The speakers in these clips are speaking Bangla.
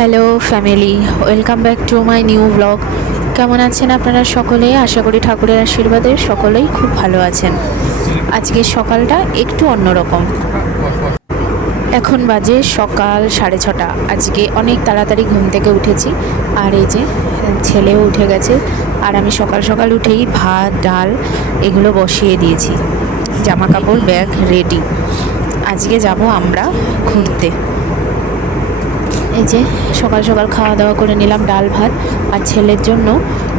Hello family, welcome back to my new blog. কেমন আছেন আপনারা সকলে? আশা করি ঠাকুরের আশীর্বাদে সকলেই খুব ভালো আছেন। আজকের সকালটা একটু অন্যরকম। এখন বাজে সকাল 6:30। আজকে অনেক তাড়াতাড়ি ঘুম থেকে উঠেছি, আর এই যে ছেলেও উঠে গেছে। আর আমি সকাল সকাল উঠেই ভাত ডাল এগুলো বসিয়ে দিয়েছি, জামা কাপড় ব্যাগ রেডি। আজকে যাব আমরা ঘুরতে। এই যে সকাল সকাল খাওয়া দাওয়া করে নিলাম, ডাল ভাত, আর ছেলের জন্য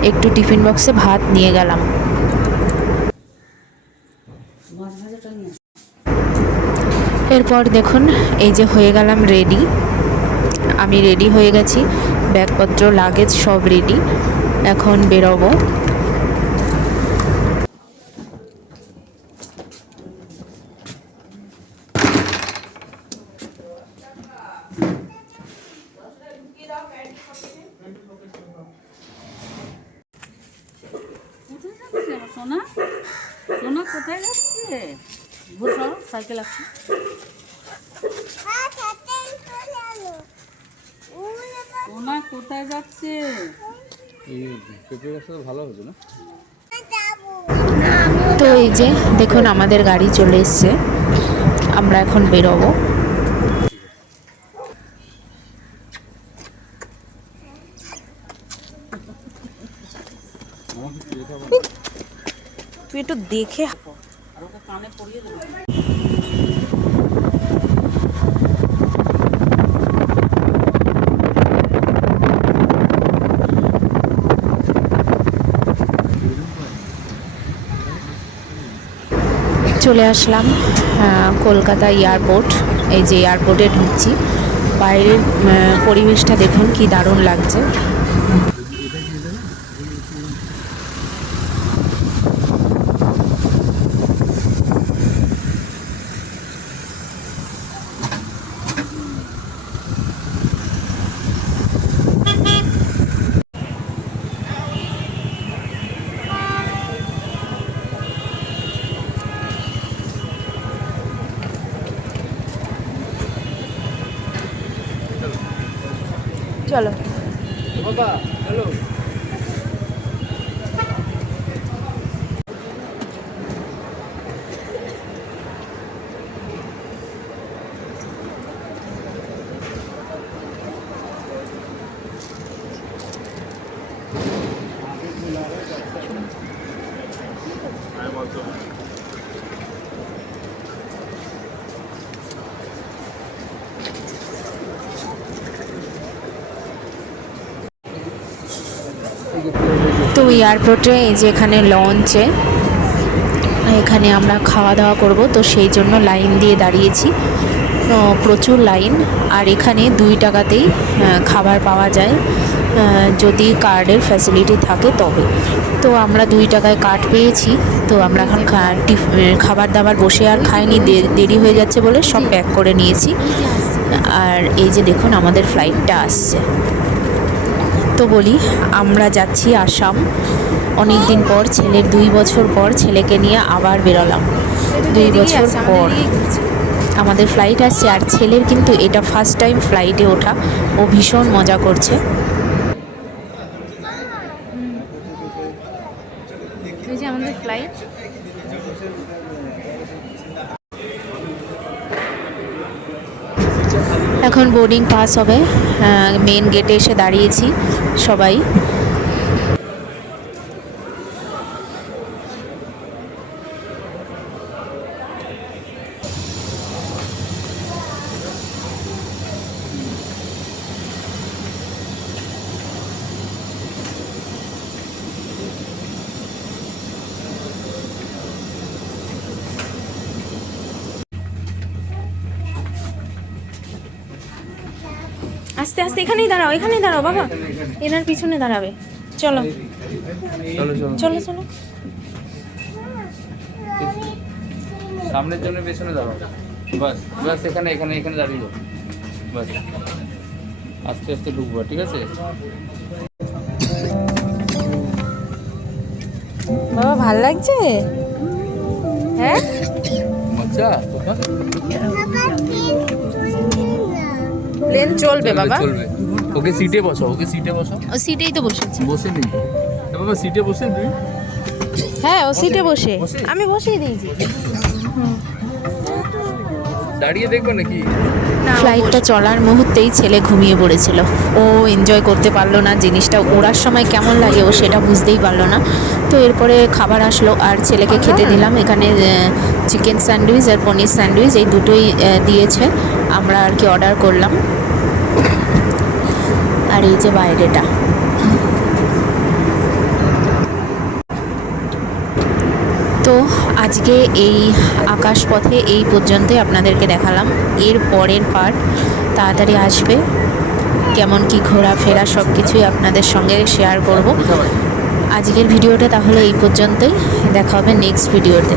একটু টিফিন বক্সে ভাত নিয়ে গেলাম। এরপর দেখুন এই যে হয়ে গেলাম রেডি। আমি রেডি হয়ে গেছি, ব্যাগপত্র লাগেজ সব রেডি, এখন বেরোবো। সোনা সোনা কোথায় যাচ্ছে? বসো, সাইকেল আছে। সোনা কোথায় যাচ্ছে? তো এই যে দেখুন আমাদের গাড়ি চলে এসছে, আমরা এখন বেরোবো। তুই একটু দেখে আর ওকে কানে পরিয়ে দেবো। চলে আসলাম কলকাতা এয়ারপোর্ট। এই যে এয়ারপোর্টে ঢুকছি, বাইরের পরিবেশটা দেখুন কি দারুণ লাগছে। চলো বাবা, হ্যালো। তো এয়ারপোর্টে এই যে এখানে লঞ্চে এখানে আমরা খাওয়া দাওয়া করব, তো সেই জন্য লাইন দিয়ে দাঁড়িয়েছি। প্রচুর লাইন, আর এখানে 2 টাকাতেই খাবার পাওয়া যায়, যদি কার্ডের ফ্যাসিলিটি থাকে তবে। তো আমরা 2 টাকায় কার্ড পেয়েছি, তো আমরা এখন খাবার দাবার বসে আর খাইনি, দেরি হয়ে যাচ্ছে বলে সব প্যাক করে নিয়েছি। আর এই যে দেখুন আমাদের ফ্লাইটটা আসছে। তো বলি, আমরা যাচ্ছি আসাম। অনেক দিন পর, ছেলের 2 বছর পর ছেলেকে নিয়ে আবার বেরোলাম। 2 বছর পর আমাদের ফ্লাইট আসছে, আর ছেলের কিন্তু এটা ফার্স্ট টাইম ফ্লাইটে ওঠা। ও ভীষণ মজা করছে। এই যে আমাদের ফ্লাইট। এখন বোর্ডিং পাস হবে, মেন গেটে এসে দাঁড়িয়েছি সবাই। আস্তে আস্তে এখানেই দাঁড়াও, এখানেই দাঁড়াও বাবা, এনার পিছনে দাঁড়াবে। চলো চলো চলো চলো চলো। সামনের জন্য পেছনে দাঁড়াও। বাস বাস, এখানে এখানে এখানে দাঁড়িয়ে যাও। বাস, আস্তে আস্তে ঢুকবো, ঠিক আছে? বাবা ভাল লাগছে? হ্যাঁ মজা। প্লেন চলবে বাবা। চলবে। ওকে সিটে বসো, ওকে সিটে বসো। ও সিটেই তো বসেছে। বসে নেই বাবা, সিটে বসে তুই। হ্যাঁ ও সিটে বসে, বসে? আমি বসিয়ে দিয়েছি। দাঁড়িয়ে দেখবো নাকি? ফ্লাইটটা চলার মুহূর্তেই ছেলে ঘুমিয়ে পড়েছিল। ও এনজয় করতে পারলো না জিনিসটা, ওড়ার সময় কেমন লাগে ও সেটা বুঝতেই পারলো না। তো এরপরে খাবার আসলো আর ছেলেকে খেতে দিলাম। এখানে চিকেন স্যান্ডউইচ আর পনির স্যান্ডউইচ এই দুটোই দিয়েছে, আমরা আর কি অর্ডার করলাম। আর এই যে বাইরেটা, তো আজকে এই আকাশপথে এই পর্যন্তই আপনাদেরকে দেখালাম। এর পরের পার্ট তাড়াতাড়ি আসবে, কেমন কি ঘোরাফেরা সব কিছুই আপনাদের সঙ্গে শেয়ার করব। আজকের ভিডিওটা তাহলে এই পর্যন্তই, দেখা হবে নেক্সট ভিডিওতে।